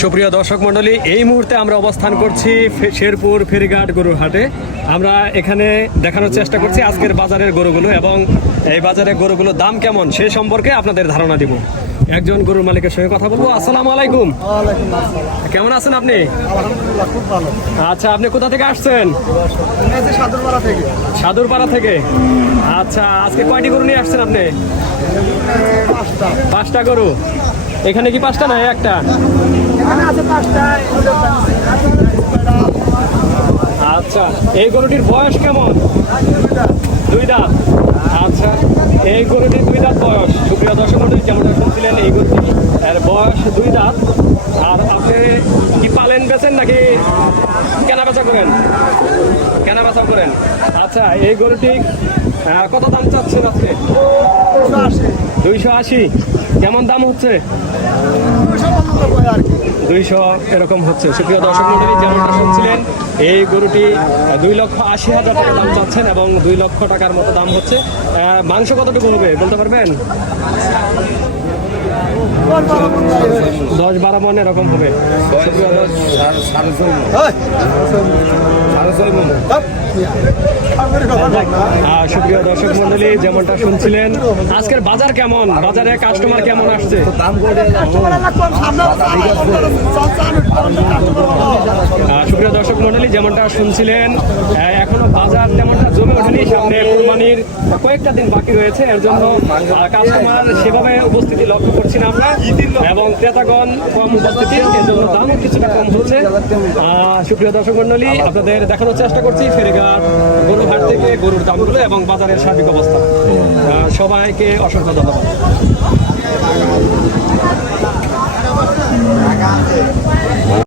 সুপ্রিয় দর্শক মণ্ডলী এই মুহূর্তে আমরা অবস্থান করছি শেরপুর ফেরিঘাট গরুর হাটে। আমরা এখানে দেখানোর চেষ্টা করছি আজকের বাজারের গরুগুলো এবং এই বাজারের গরুগুলোর দাম কেমন সে সম্পর্কে আপনাদের ধারণা দিব। একজন গরুর মালিকের সঙ্গে কথা বলব। আসসালামু আলাইকুম। কেমন আছেন আপনি? আচ্ছা আপনি কোথা থেকে আসছেন? সাদুরপাড়া থেকে? আচ্ছা আজকে কয়টি গরু নিয়ে আসছেন আপনি? পাঁচটা। পাঁচটা গরু। এখানে কি পাঁচটা না একটা? আচ্ছা এই গরুটির বয়স কেমন? দুই দাঁত। আচ্ছা এই গরুটির দুই দাঁত বয়স। সুপ্রিয় দর্শক মন্ডলী যেমনটা শুনছিলেন এই গরুটি এর বয়স দুই দাঁত। আর আপনি কি পালেন বেচেন নাকি কেনা বেচা করেন? কেনা বেচা করেন। আচ্ছা এই গরুটি কত দাম চাচ্ছেন আজকে? দুইশো আশি? কেমন দাম হচ্ছে? দুইশো এরকম হচ্ছে। সুপ্রিয় দর্শক মন্ডলী যেমনটা শুনছিলেন এই গরুটি দুই লক্ষ আশি হাজার টাকা দাম চাচ্ছেন এবং দুই লক্ষ টাকার মতো দাম হচ্ছে। মাংস কতটুকু হবে, বলতে পারবেন? দশ বারো মন এরকম হবে সুপ্রিয় দর্শক- মন্ডলী যেমনটা শুনছিলেন আজকের বাজার কেমন বাজারে কাস্টমার কেমন আসছে দাম যেমনটা শুনছিলেন এখনও বাজার তেমনটা জমে ওঠেনি, সামনে কোরবানির কয়েকটা দিন বাকি রয়েছে, এর জন্য কাস্টমার সেভাবে উপস্থিতি লক্ষ্য করছি না আমরা, এবং ক্রেতাগণ কম উপস্থিতি, এর জন্য দামও কিছুটা কম হচ্ছে। সুপ্রিয় দর্শক মন্ডলী আপনাদের দেখানোর চেষ্টা করছি ফেরিঘাট গরুর হাট থেকে গরুর দামগুলো এবং বাজারের সার্বিক অবস্থা। সবাইকে অসংখ্য ধন্যবাদ।